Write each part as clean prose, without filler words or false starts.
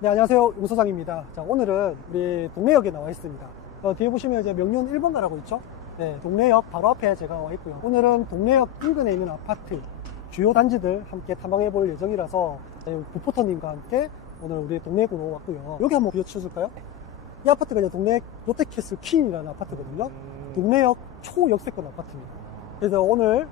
네, 안녕하세요. 용소장입니다. 자, 오늘은 우리 동래역에 나와 있습니다. 뒤에 보시면 이제 명륜 1번가라고 있죠? 네, 동래역 바로 앞에 제가 와 있고요. 오늘은 동래역 인근에 있는 아파트, 주요 단지들 함께 탐방해 볼 예정이라서 부포터님과 함께 오늘 우리 동래구로 왔고요. 여기 한번 비춰줄까요? 이 아파트가 이제 동래 롯데캐슬 퀸이라는 아파트거든요. 동래역 초역세권 아파트입니다. 그래서 오늘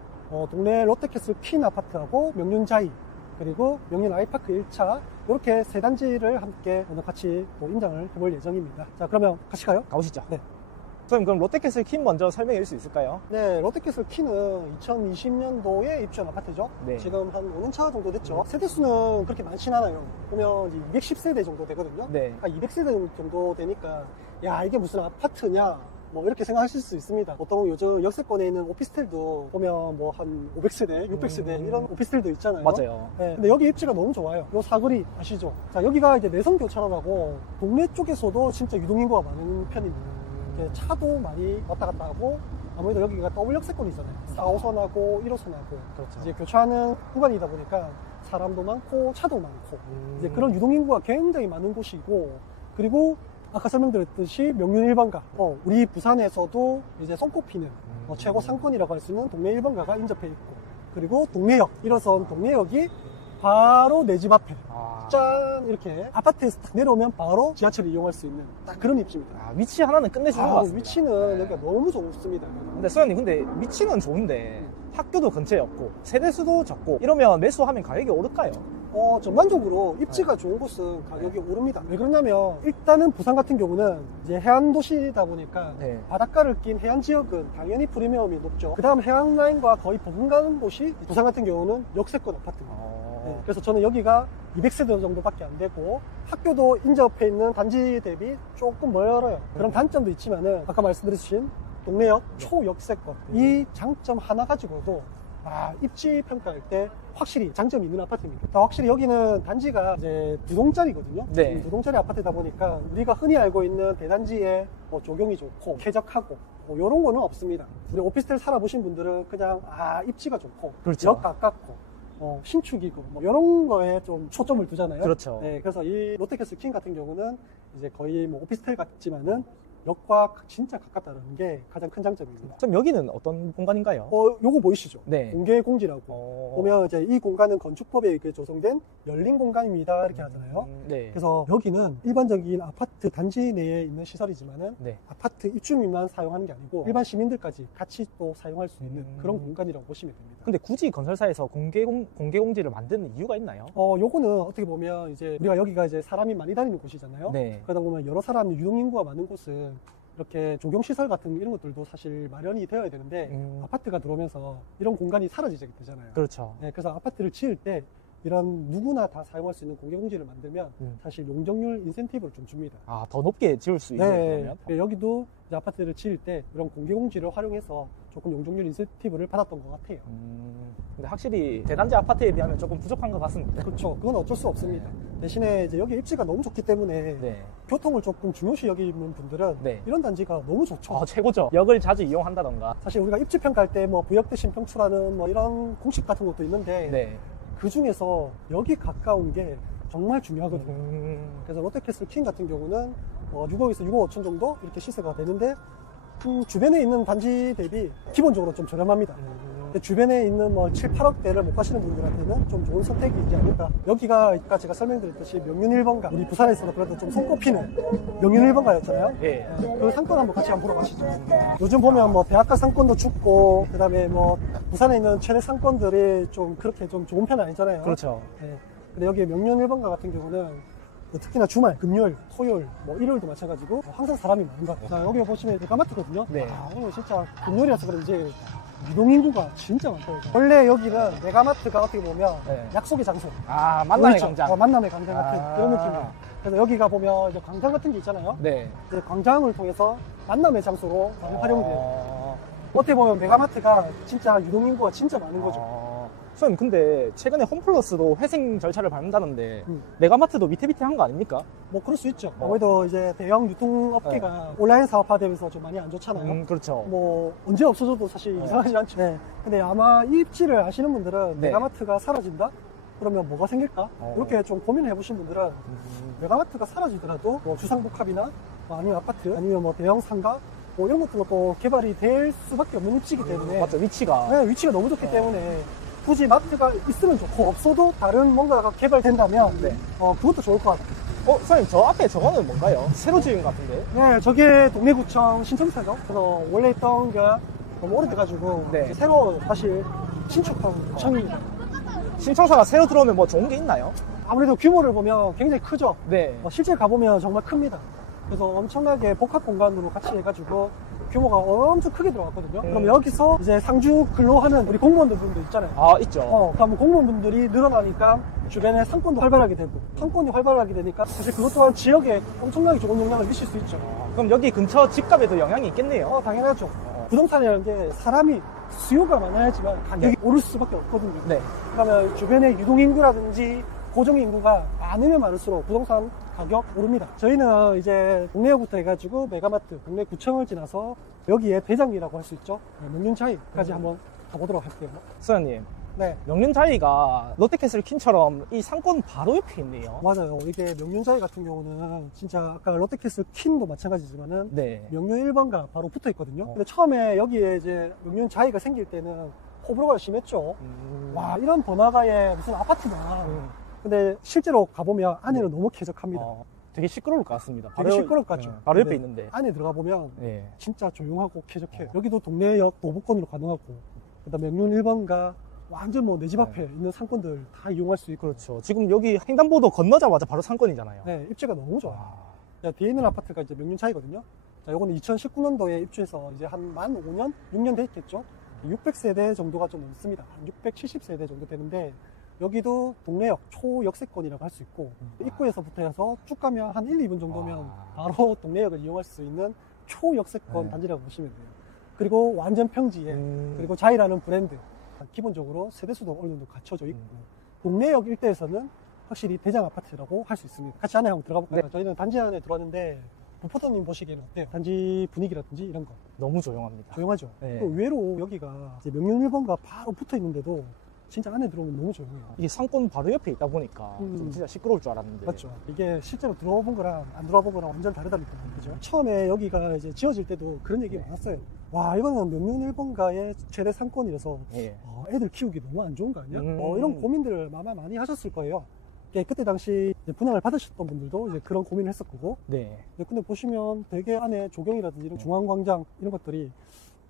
동래 롯데캐슬 퀸 아파트하고 명륜자이 그리고 명륜 아이파크 1차 이렇게 세 단지를 함께 오늘 같이 또 인장을 해볼 예정입니다. 자, 그러면 같이 가요? 가보시죠. 네. 선생님, 그럼 롯데캐슬 퀸 먼저 설명해 줄 수 있을까요? 네, 롯데캐슬 퀸은 2020년도에 입주한 아파트죠. 네. 지금 한 5년차 정도 됐죠. 세대수는 그렇게 많진 않아요. 보면 이제 210세대 정도 되거든요. 네. 200세대 정도 되니까 야, 이게 무슨 아파트냐 뭐 이렇게 생각하실 수 있습니다. 보통 요즘 역세권에 있는 오피스텔도 보면 뭐 한 500세대, 600세대 이런 오피스텔도 있잖아요. 맞아요. 네, 근데 여기 입지가 너무 좋아요. 요 사거리 아시죠? 자, 여기가 이제 내성교차로라고 동네 쪽에서도 진짜 유동인구가 많은 편입니다. 차도 많이 왔다 갔다 하고 아무래도 여기가 더블 역세권이잖아요. 4호선하고 1호선하고 그렇죠. 이제 교차하는 구간이다 보니까 사람도 많고 차도 많고 이제 그런 유동인구가 굉장히 많은 곳이고, 그리고 아까 설명드렸듯이 명륜 1번가, 우리 부산에서도 이제 손꼽히는 최고 상권이라고 할 수 있는 동래 1번가가 인접해 있고, 그리고 동래역 1호선 동래역이 바로 내 집 앞에 짠 이렇게 아파트에서 딱 내려오면 바로 지하철을 이용할 수 있는 딱 그런 입지입니다. 위치 하나는 끝내주는 것 같습니다. 위치는 네. 여기가 너무 좋습니다. 근데 소장님, 근데 위치는 좋은데 학교도 근처에 없고 세대수도 적고 이러면 매수하면 가격이 오를까요? 전반적으로 입지가 좋은 곳은 가격이 오릅니다. 왜 그러냐면 일단은 부산 같은 경우는 이제 해안 도시다 보니까 네. 바닷가를 낀 해안 지역은 당연히 프리미엄이 높죠. 그 다음 해안 라인과 거의 버금가는 곳이 부산 같은 경우는 역세권 아파트입니다. 네, 그래서 저는 여기가 200세대 정도밖에 안 되고 학교도 인접해 있는 단지 대비 조금 멀어요. 그런 단점도 있지만은 아까 말씀드린 동래역 초역세권 이 장점 하나 가지고도 입지 평가할 때 확실히 장점이 있는 아파트입니다. 확실히 여기는 단지가 이제 두 동짜리거든요. 네. 두 동짜리 아파트다 보니까 우리가 흔히 알고 있는 대단지에 뭐 조경이 좋고 쾌적하고 뭐 이런 거는 없습니다. 우리 오피스텔 살아보신 분들은 그냥 입지가 좋고 그렇죠. 역 가깝고 신축이고 뭐 이런 거에 좀 초점을 두잖아요. 그렇죠. 네, 그래서 이 롯데캐슬 퀸 같은 경우는 이제 거의 뭐 오피스텔 같지만은 역과 진짜 가깝다는 게 가장 큰 장점입니다. 그럼 여기는 어떤 공간인가요? 요거 보이시죠? 네. 공개 공지라고 보면 이제 이 공간은 건축법에 의해 조성된 열린 공간입니다 이렇게 하잖아요. 네. 그래서 여기는 일반적인 아파트 단지 내에 있는 시설이지만은 네. 아파트 입주민만 사용하는 게 아니고 일반 시민들까지 같이 또 사용할 수 있는 그런 공간이라고 보시면 됩니다. 근데 굳이 건설사에서 공개 공지를 만드는 이유가 있나요? 요거는 어떻게 보면 이제 우리가 여기가 이제 사람이 많이 다니는 곳이잖아요. 네. 그러다 보면 여러 사람 유동인구가 많은 곳은 이렇게 조경시설 같은 이런 것들도 사실 마련이 되어야 되는데 아파트가 들어오면서 이런 공간이 사라지게 되잖아요. 그렇죠. 네, 그래서 아파트를 지을 때 이런 누구나 다 사용할 수 있는 공개공지를 만들면 사실 용적률 인센티브를 좀 줍니다. 더 높게 지을 수 있는 거면? 네, 여기도 이제 아파트를 지을 때 이런 공개공지를 활용해서 조금 용적률 인센티브를 받았던 것 같아요. 근데 확실히 대단지 아파트에 비하면 조금 부족한 것 같습니다. 그렇죠. 그건 어쩔 수 없습니다. 대신에 이제 여기 입지가 너무 좋기 때문에 네. 교통을 조금 중요시 여기는 분들은 네. 이런 단지가 너무 좋죠. 최고죠. 역을 자주 이용한다던가. 사실 우리가 입지 평가할 때 뭐 부역 대신 평수라는 뭐 이런 공식 같은 것도 있는데 네. 그 중에서 여기 가까운 게 정말 중요하거든요. 그래서 롯데캐슬 퀸 같은 경우는 6억에서 6억 5천 정도 이렇게 시세가 되는데 주변에 있는 단지 대비 기본적으로 좀 저렴합니다. 주변에 있는 뭐 7, 8억대를 못 가시는 분들한테는 좀 좋은 선택이지 않을까. 여기가 아까 제가 설명드렸듯이 명륜 1번가, 우리 부산에서도 그래도 좀 손꼽히는 명륜 1번가였잖아요. 예. 그 상권 한번 같이 한번 보러 가시죠. 요즘 보면 뭐 대학가 상권도 죽고 그다음에 뭐 부산에 있는 최대 상권들이 좀 그렇게 좀 좋은 편은 아니잖아요. 그렇죠. 네. 근데 여기 명륜 1번가 같은 경우는 특히나 주말, 금요일, 토요일, 뭐 일요일도 마찬가지고 항상 사람이 많은 것 같아요. 자, 여기 보시면 메가마트거든요. 네. 오늘 진짜 금요일이라서 그런지 유동인구가 진짜 많아요. 원래 여기는 메가마트가 어떻게 보면 약속의 장소. 만남의 광장. 만남의 광장 같은 그런 느낌이에요. 그래서 여기가 보면 이제 광장 같은 게 있잖아요. 네. 이제 광장을 통해서 만남의 장소로 많이 활용이 돼요. 어떻게 보면 메가마트가 진짜 유동인구가 진짜 많은 거죠. 선생님, 근데 최근에 홈플러스도 회생 절차를 밟는다는데 메가마트도 위태위태한 거 아닙니까? 뭐 그럴 수 있죠. 아무래도 이제 대형 유통업계가 온라인 사업화되면서 좀 많이 안 좋잖아요. 그렇죠. 뭐 언제 없어져도 사실 이상하지 않죠. 네. 근데 아마 이 입지를 아시는 분들은 메가마트가 사라진다? 그러면 뭐가 생길까? 이렇게 좀 고민을 해보신 분들은 메가마트가 사라지더라도 뭐 주상복합이나 뭐 아니면 아파트 아니면 뭐 대형 상가 뭐 이런 것들로 또 개발이 될 수밖에 없는 입지이기 때문에 맞죠, 위치가. 네, 위치가 너무 좋기 때문에 굳이 마트가 있으면 좋고 없어도 다른 뭔가가 개발된다면 네. 그것도 좋을 것 같아요. 선생님, 저 앞에 저거는 뭔가요? 새로 지은 것 같은데? 네, 저게 동래구청 신청사죠. 그래서 원래 있던 게 너무 오래돼가지고 네. 이제 새로 다시 신축한 구청입니다. 신청사가 새로 들어오면 뭐 좋은 게 있나요? 아무래도 규모를 보면 굉장히 크죠. 네. 실제 가보면 정말 큽니다. 그래서 엄청나게 복합 공간으로 같이 해가지고 규모가 엄청 크게 들어갔거든요. 그럼 여기서 이제 상주 근로하는 우리 공무원들도 있잖아요. 아, 있죠. 그럼 공무원분들이 늘어나니까 주변에 상권도 활발하게 되고 상권이 활발하게 되니까 사실 그것 또한 지역에 엄청나게 좋은 영향을 미칠 수 있죠. 그럼 여기 근처 집값에도 영향이 있겠네요. 당연하죠. 부동산이라는 게 사람이 수요가 많아야지만 가격이 오를 수밖에 없거든요. 네. 그러면 주변에 유동인구라든지 고정인구가 많으면 많을수록 부동산 가격 오릅니다. 저희는 이제 동래역부터 해가지고 메가마트, 동래구청을 지나서 여기에 대장리라고 할 수 있죠. 명륜차이까지 한번 가보도록 할게요. 소장님, 네, 명륜자이가 롯데캐슬퀸처럼 이 상권 바로 옆에 있네요. 맞아요. 이게 명륜차이 같은 경우는 진짜 아까 롯데캐슬 퀸도 마찬가지지만은 네. 명륜 1번가 바로 붙어 있거든요. 근데 처음에 여기에 이제 명륜차이가 생길 때는 호불호가 심했죠. 와, 이런 번화가에 무슨 아파트나. 근데 실제로 가보면 안에는 너무 쾌적합니다. 되게 시끄러울 것 같습니다. 되게 시끄러울 것 같죠. 네, 바로 옆에 근데 있는데. 안에 들어가 보면 네. 진짜 조용하고 쾌적해요. 여기도 동래역 도보권으로 가능하고, 그다음에 명륜 1번가 완전 뭐 내 집 앞에 있는 상권들 다 이용할 수 있고. 그렇죠. 지금 여기 횡단보도 건너자마자 바로 상권이잖아요. 네, 입지가 너무 좋아요. 자, 뒤에 있는 아파트가 이제 명륜차이거든요. 자, 요거는 2019년도에 입주해서 이제 한 만 5년, 6년 돼 있겠죠. 600세대 정도가 좀 넘습니다. 한 670세대 정도 되는데, 여기도 동래역 초역세권이라고 할 수 있고, 입구에서부터 해서 쭉 가면 한 1, 2분 정도면 바로 동래역을 이용할 수 있는 초역세권 단지라고 보시면 돼요. 그리고 완전 평지에, 그리고 자이라는 브랜드, 기본적으로 세대수도 어느 정도 갖춰져 있고, 동래역 일대에서는 확실히 대장 아파트라고 할 수 있습니다. 같이 안에 한번 들어가 볼까요? 네. 저희는 단지 안에 들어왔는데, 부포터님 보시기에는 어때요? 단지 분위기라든지 이런 거. 너무 조용합니다. 조용하죠? 네. 또 의외로 여기가 이제 명륜 1번가 바로 붙어 있는데도 진짜 안에 들어오면 너무 조용해요. 이게 상권 바로 옆에 있다 보니까 좀 진짜 시끄러울 줄 알았는데. 맞죠? 이게 실제로 들어본 거랑 안 들어본 거랑 완전 다르다니까. 그죠? 처음에 여기가 이제 지어질 때도 그런 얘기 많았어요. 와, 이거는 명륜 1번가의 최대 상권이라서 예. 애들 키우기 너무 안 좋은 거 아니야? 이런 고민들을 아마 많이 하셨을 거예요. 그때 당시 이제 분양을 받으셨던 분들도 이제 그런 고민을 했을 거고. 네. 근데 보시면 되게 안에 조경이라든지 이런 중앙광장 이런 것들이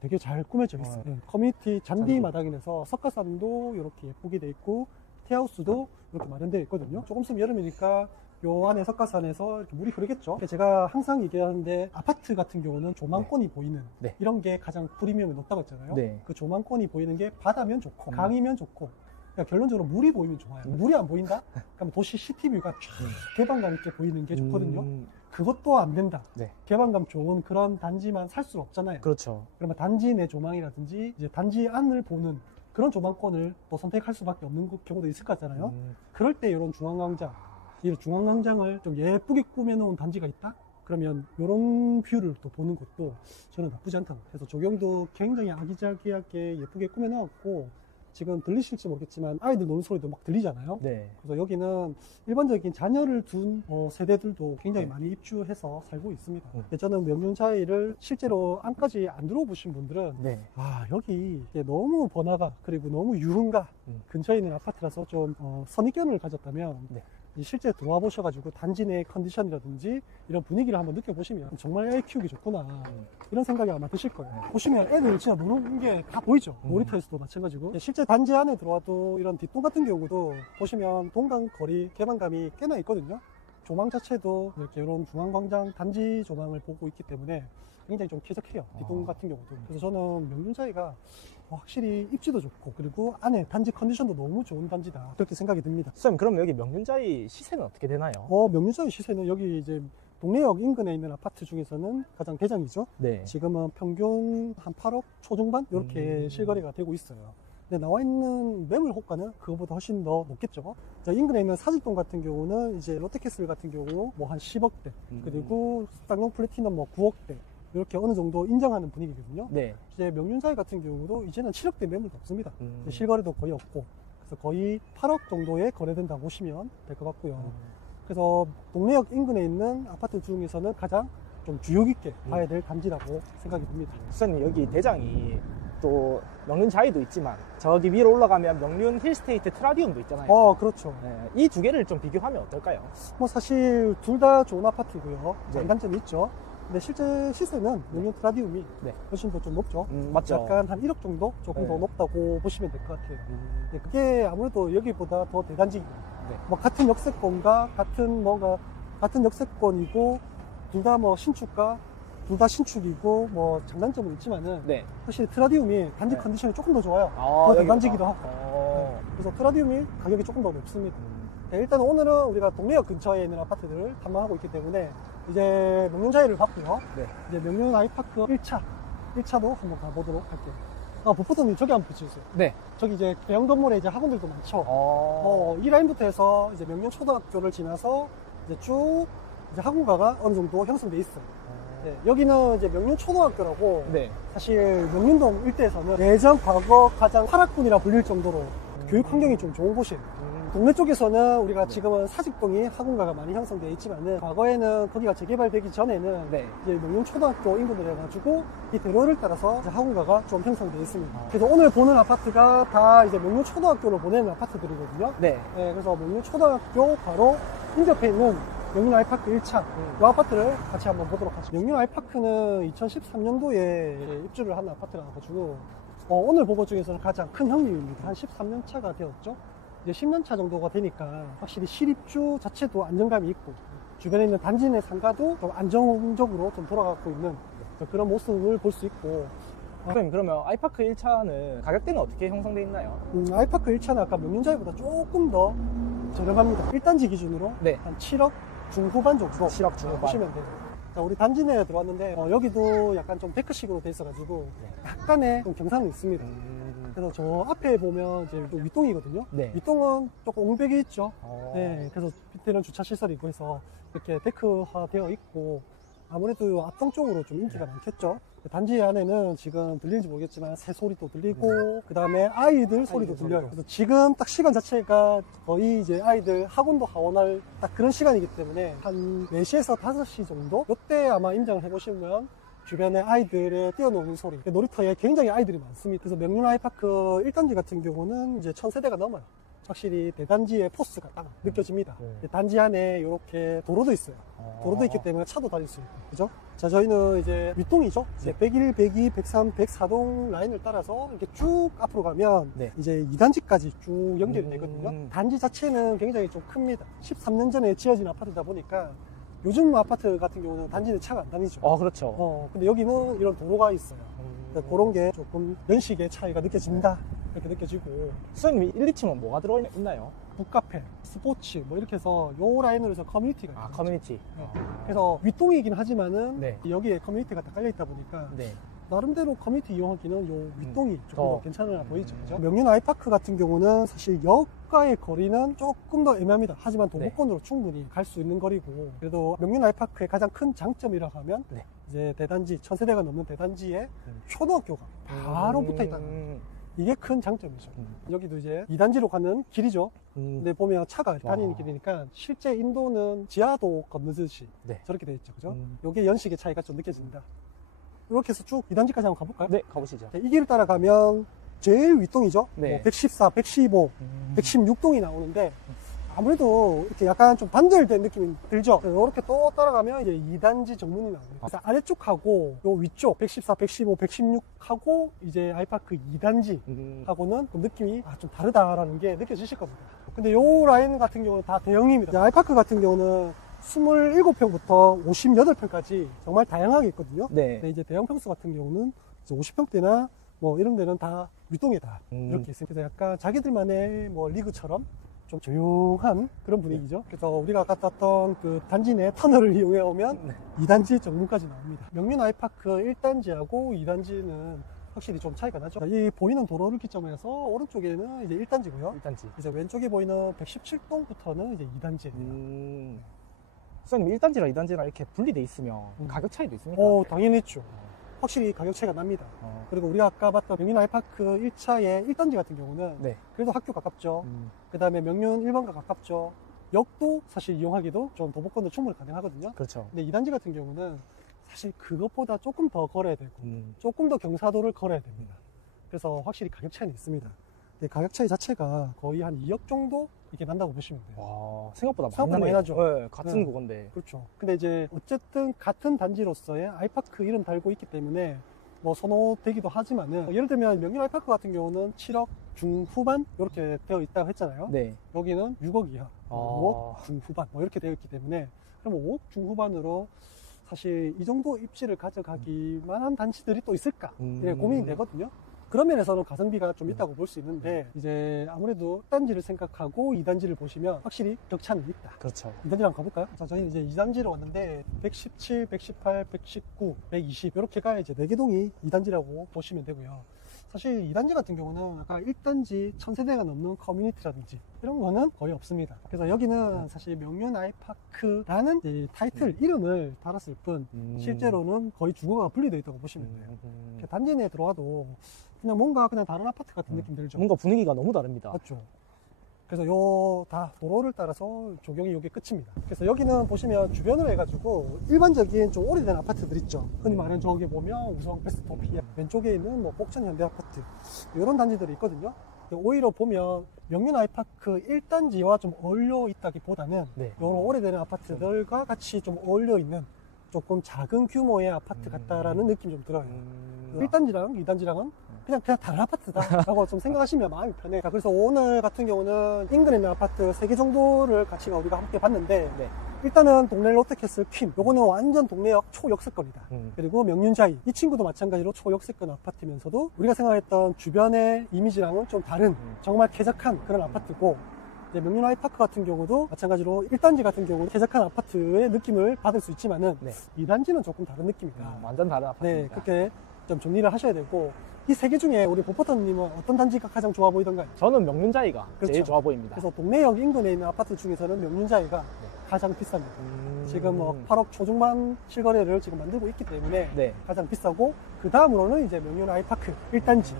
되게 잘 꾸며져 있어요. 커뮤니티 잔디 마당이라서 석가산도 이렇게 예쁘게 돼 있고 테하우스도 이렇게 마련되어 있거든요. 조금 있으면 여름이니까 요 안에 석가산에서 이렇게 물이 흐르겠죠. 제가 항상 얘기하는데 아파트 같은 경우는 조망권이 보이는 이런 게 가장 프리미엄이 높다고 했잖아요. 그 조망권이 보이는 게 바다면 좋고 강이면 좋고, 그러니까 결론적으로 물이 보이면 좋아요. 물이 안 보인다? 그럼 도시 시티뷰가 쫙 개방감 있게 보이는 게 좋거든요. 그것도 안 된다. 개방감 좋은 그런 단지만 살 수 없잖아요. 그렇죠. 그러면 단지 내 조망이라든지 이제 단지 안을 보는 그런 조망권을 또 선택할 수밖에 없는 경우도 있을 것 같잖아요. 그럴 때 이런 중앙광장, 이 중앙광장을 좀 예쁘게 꾸며놓은 단지가 있다? 그러면 이런 뷰를 또 보는 것도 저는 나쁘지 않다고. 그래서 조경도 굉장히 아기자기하게 예쁘게 꾸며놨고, 지금 들리실지 모르겠지만 아이들 노는 소리도 막 들리잖아요. 네. 그래서 여기는 일반적인 자녀를 둔 세대들도 굉장히 많이 입주해서 살고 있습니다. 저는 명륜차이를 실제로 안까지 안 들어보신 분들은 여기 너무 번화가 그리고 너무 유흥가 근처에 있는 아파트라서 좀 선입견을 가졌다면 실제 들어와 보셔가지고 단지 내 컨디션이라든지 이런 분위기를 한번 느껴보시면 정말 애 키우기 좋구나 이런 생각이 아마 드실 거예요. 보시면 애들 진짜 노는 게 다 보이죠. 놀이터에서도 마찬가지고. 실제 단지 안에 들어와도 이런 뒷동 같은 경우도 보시면 동강 거리 개방감이 꽤나 있거든요. 조망 자체도 이렇게 이런 중앙광장 단지 조망을 보고 있기 때문에 굉장히 좀 쾌적해요. 뒷동 같은 경우도. 그래서 저는 명륜차이가 확실히 입지도 좋고 그리고 안에 단지 컨디션도 너무 좋은 단지다 그렇게 생각이 듭니다. 선생님, 그럼 여기 명륜자이 시세는 어떻게 되나요? 명륜차이 시세는 여기 이제 동래역 인근에 있는 아파트 중에서는 가장 대장이죠. 네. 지금은 평균 한 8억 초중반 이렇게 실거래가 되고 있어요. 근데 나와 있는 매물 호가는 그거보다 훨씬 더 높겠죠. 자, 인근에 있는 사직동 같은 경우는 이제 롯데캐슬 같은 경우 뭐 한 10억대 그리고 쌍용 플래티넘 뭐 9억대 이렇게 어느 정도 인정하는 분위기거든요. 네. 이제 명륜차이 같은 경우도 이제는 7억대 매물도 없습니다. 실거래도 거의 없고. 그래서 거의 8억 정도에 거래된다고 보시면 될 것 같고요. 그래서 동래역 인근에 있는 아파트 중에서는 가장 좀 주요 깊게 봐야 될 단지라고 생각이 듭니다. 수사님, 여기 대장이 또 명륜 자이도 있지만 저기 위로 올라가면 명륜 힐스테이트 트라디움도 있잖아요. 그렇죠. 네, 이 두 개를 좀 비교하면 어떨까요? 뭐 사실 둘 다 좋은 아파트고요. 네. 장단점이 있죠. 근데 실제 시세는 명륜 트라디움이 네. 훨씬 더 좀 높죠. 맞죠. 약간 한 1억 정도 조금 네. 더 높다고 보시면 될 것 같아요. 네, 그게 아무래도 여기보다 더 대단지고, 네. 뭐 같은 역세권과 같은 역세권이고 둘 다 뭐 신축가, 둘 다 신축이고 뭐 장단점은 있지만은 네. 사실 트라디움이 단지 네. 컨디션이 조금 더 좋아요. 아, 더 여기보다? 대단지기도 하고. 네. 그래서 트라디움이 가격이 조금 더 높습니다. 네, 일단 오늘은 우리가 동래역 근처에 있는 아파트들을 탐방하고 있기 때문에 이제 명륜자이를 봤고요. 네. 이제 명륜 아이파크 1차도 한번 가보도록 할게요. 부포터님 저기 한번 보여주세요. 네. 저기 이제 대형 건물에 이제 학원들도 많죠. 이 라인부터 해서 이제 명륜 초등학교를 지나서 이제 쭉 이제 학원가가 어느 정도 형성돼 있어요. 네, 여기는 이제 명륜 초등학교라고 네. 사실 명륜동 일대에서는 예전 과거 가장 파락군이라 불릴 정도로 교육 환경이 좀 좋은 곳이에요. 동네 쪽에서는 우리가 지금은 사직동이 학원가가 많이 형성되어 있지만은 과거에는 거기가 재개발되기 전에는 네. 이제 명륜초등학교 인근으로 해가지고 이 대로를 따라서 이제 학원가가 좀 형성되어 있습니다. 그래서 오늘 보는 아파트가 다 이제 명륜초등학교로 보내는 아파트들이거든요. 네. 네, 그래서 명륜초등학교 바로 인접해 있는 명륜 아이파크 1차 이 아파트를 같이 한번 보도록 하죠. 명륜 아이파크는 2013년도에 입주를 한 아파트라 가지고 오늘 보고 중에서는 가장 큰 형님입니다. 한 13년 차가 되었죠. 이제 10년 차 정도가 되니까 확실히 실입주 자체도 안정감이 있고 주변에 있는 단지 내 상가도 좀 안정적으로 좀 돌아가고 있는 그런 모습을 볼 수 있고. 선생님, 그러면 아이파크 1차는 가격대는 어떻게 형성되어 있나요? 아이파크 1차는 아까 명륜자이보다 조금 더 저렴합니다. 1단지 기준으로 네. 한 7억 중후반 정도 7억 중후반. 보시면 돼요. 자, 우리 단지 내에 들어왔는데 여기도 약간 좀 데크식으로 돼 있어가지고 약간의 좀 경사는 있습니다. 그래서 저 앞에 보면 이제 또 윗동이거든요. 네. 윗동은 조금 옹백이 있죠. 네, 그래서 밑에는 주차 시설이 있고 해서 이렇게 데크화 되어 있고 아무래도 앞동 쪽으로 좀 인기가 많겠죠. 단지 안에는 지금 들리는지 모르겠지만 새 소리도 들리고 그 다음에 아이들 소리도 들려요. 그래서 지금 딱 시간 자체가 거의 이제 아이들 학원도 하원할 딱 그런 시간이기 때문에 한 4시에서 5시 정도? 이때 아마 임장을 해보시면 주변에 아이들의 뛰어노는 소리, 놀이터에 굉장히 아이들이 많습니다. 그래서 명륜 아이파크 1단지 같은 경우는 이제 1000세대가 넘어요. 확실히 대단지의 포스가 딱 느껴집니다. 단지 안에 이렇게 도로도 있어요. 도로도 있기 때문에 차도 다닐 수 있고, 그죠? 자, 저희는 이제 윗동이죠. 이제 101, 102, 103, 104동 라인을 따라서 이렇게 쭉 앞으로 가면 네. 이제 2단지까지 쭉 연결이 되거든요. 단지 자체는 굉장히 좀 큽니다. 13년 전에 지어진 아파트다 보니까 요즘 아파트 같은 경우는 단지는 차가 안 다니죠. 그렇죠. 근데 여기는 이런 도로가 있어요. 그런 게 조금 연식의 차이가 느껴진다. 이렇게 느껴지고. 수장님, 1, 2층은 뭐가 들어있나요? 북카페, 스포츠, 뭐 이렇게 해서 요 라인으로 해서 커뮤니티가 있어요. 커뮤니티. 그래서 윗동이긴 하지만은 네. 여기에 커뮤니티가 다 깔려있다 보니까 네. 나름대로 커뮤니티 이용하기는 요 윗동이 조금 더 괜찮아 보이죠. 그죠? 음. 명륜 아이파크 같은 경우는 사실 역과의 거리는 조금 더 애매합니다. 하지만 도보권으로 충분히 갈 수 있는 거리고, 그래도 명륜 아이파크의 가장 큰 장점이라고 하면 네. 이제 대단지, 1000세대가 넘는 대단지에 초등학교가 바로 붙어 있다는 거예요. 이게 큰 장점이죠. 여기도 이제 2단지로 가는 길이죠. 근데 보면 차가 다니는 길이니까 실제 인도는 지하도 건너듯이 네. 저렇게 돼 있죠. 그죠? 요게 연식의 차이가 좀 느껴진다. 이렇게 해서 쭉 2단지까지 한번 가볼까요? 네, 가보시죠. 이 길을 따라가면 제일 윗동이죠. 네. 뭐 114, 115, 116동이 나오는데 아무래도 이렇게 약간 좀 반절된 느낌이 들죠. 이렇게 또 따라가면 이제 2단지 정문이 나옵니다. 그래서 아래쪽하고 요 위쪽 114, 115, 116하고 이제 아이파크 2단지 하고는 좀 느낌이 좀 다르다라는 게 느껴지실 겁니다. 근데 요 라인 같은 경우는 다 대형입니다. 아이파크 같은 경우는 27평부터 58평까지 정말 다양하게 있거든요. 네. 근데 이제 대형 평수 같은 경우는 50평대나 뭐 이런 데는 다 윗동에 다 이렇게 있습니다. 그래서 약간 자기들만의 뭐 리그처럼 좀 조용한 그런 분위기죠. 그래서 우리가 갔던 그 단지 내 터널을 이용해 오면 2단지 정문까지 나옵니다. 명륜 아이파크 1단지하고 2단지는 확실히 좀 차이가 나죠. 이 보이는 도로를 기점으로 해서 오른쪽에는 이제 1단지고요. 1단지. 이제 왼쪽에 보이는 117동부터는 이제 2단지입니다. 수장님, 1단지랑 2단지랑 이렇게 분리돼 있으면 가격 차이도 있습니까? 당연히 있죠. 확실히 가격 차이가 납니다. 어. 그리고 우리가 아까 봤던 명륜 아이파크 1차의 1단지 같은 경우는 네. 그래도 학교 가깝죠. 음. 그 다음에 명륜 1번가 가깝죠. 역도 사실 이용하기도 좀 도보권도 충분히 가능하거든요. 그렇죠. 근데 2단지 같은 경우는 사실 그것보다 조금 더 걸어야 되고 음. 조금 더 경사도를 걸어야 됩니다. 그래서 확실히 가격 차이는 있습니다. 근데 가격 차이 자체가 거의 한 2억 정도 이렇게 난다고 보시면 돼요. 와, 생각보다 생각보다 많이 많이 나죠? 네, 같은 네. 그건데. 그렇죠. 근데 이제 어쨌든 같은 단지로서의 아이파크 이름 달고 있기 때문에 뭐 선호되기도 하지만은 예를 들면 명륜 아이파크 같은 경우는 7억 중후반 이렇게 되어 있다고 했잖아요. 네. 여기는 6억 이하, 아. 5억 중후반 뭐 이렇게 되어 있기 때문에 그럼 5억 중후반으로 사실 이 정도 입지를 가져가기만 한 단지들이 또 있을까? 이렇게 고민이 되거든요. 그런 면에서는 가성비가 좀 있다고 볼 수 있는데 이제 아무래도 1단지를 생각하고 2단지를 보시면 확실히 격차는 있다. 그렇죠. 2단지를 한번 가볼까요? 자, 저희는 이제 2단지로 왔는데 117, 118, 119, 120 이렇게가 이제 4개동이 2단지라고 보시면 되고요. 사실 2단지 같은 경우는 아까 1단지 1000세대가 넘는 커뮤니티라든지 이런 거는 거의 없습니다. 그래서 여기는 사실 명륜 아이파크라는 이 타이틀 이름을 달았을 뿐 실제로는 거의 주거가 분리되어 있다고 보시면 돼요. 이렇게 단지 내에 들어와도 그냥 뭔가 그냥 다른 아파트 같은 느낌 들죠. 뭔가 분위기가 너무 다릅니다. 맞죠. 그래서 요 다 도로를 따라서 조경이 요게 끝입니다. 그래서 여기는 보시면 주변으로 해가지고 일반적인 좀 오래된 아파트들 있죠. 흔히 말하는 저기 보면 우성 베스토피아, 왼쪽에 있는 뭐 복천 현대 아파트 이런 단지들이 있거든요. 근데 오히려 보면 명륜 아이파크 1단지와 좀 어울려 있다기보다는 네. 이런 오래된 아파트들과 같이 좀 어울려 있는 조금 작은 규모의 아파트 같다라는 느낌이 좀 들어요. 1단지랑 2단지랑은 그냥 다른 아파트다라고 좀 생각하시면 마음이 편해요. 자, 그래서 오늘 같은 경우는 인근에 있는 아파트 3개 정도를 같이 우리가 함께 봤는데 네. 일단은 동네 롯데캐슬 퀸 요거는 완전 동네역 초역세권이다. 음. 그리고 명륜자이 이 친구도 마찬가지로 초역세권 아파트면서도 우리가 생각했던 주변의 이미지랑은 좀 다른 정말 쾌적한 그런 아파트고 이제 명륜 아이파크 같은 경우도 마찬가지로 1단지 같은 경우는 쾌적한 아파트의 느낌을 받을 수 있지만은 네. 2단지는 조금 다른 느낌이다. 완전 다른 네, 아파트입니다. 그렇게 좀 정리를 하셔야 되고 이 3개 중에 우리 보포터님은 어떤 단지가 가장 좋아 보이던가요? 저는 명륜자이가 그렇죠. 제일 좋아 보입니다. 그래서 동네역 인근에 있는 아파트 중에서는 명륜자이가 가장 비쌉니다. 지금 뭐 8억 초중반 실거래를 지금 만들고 있기 때문에 네. 가장 비싸고 그 다음으로는 이제 명륜 아이파크 1단지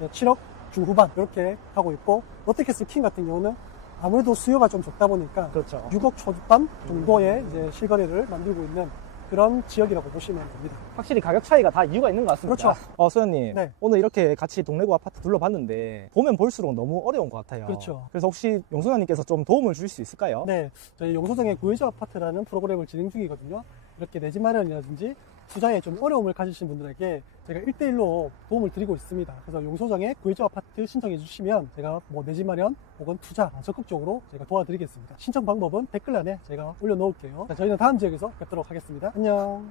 7억 중후반 이렇게 하고 있고 롯데캐슬 킹 같은 경우는 아무래도 수요가 좀 적다 보니까 그렇죠. 6억 초반 정도의 이제 실거래를 만들고 있는 그런 지역이라고 보시면 됩니다. 확실히 가격 차이가 다 이유가 있는 것 같습니다. 그렇죠. 소연님. 네. 오늘 이렇게 같이 동래구 아파트 둘러봤는데 보면 볼수록 너무 어려운 것 같아요. 그렇죠. 그래서 혹시 용순아님께서 좀 도움을 주실 수 있을까요? 네, 저희 용소정의 구해줘 아파트라는 프로그램을 진행 중이거든요. 이렇게 내 집 마련이라든지 투자에 좀 어려움을 가지신 분들에게 제가 1대1로 도움을 드리고 있습니다. 그래서 용소정의 구해줘 아파트 신청해 주시면 제가 뭐 내 집 마련 혹은 투자 적극적으로 제가 도와드리겠습니다. 신청 방법은 댓글란에 제가 올려놓을게요. 자, 저희는 다음 지역에서 뵙도록 하겠습니다. 안녕.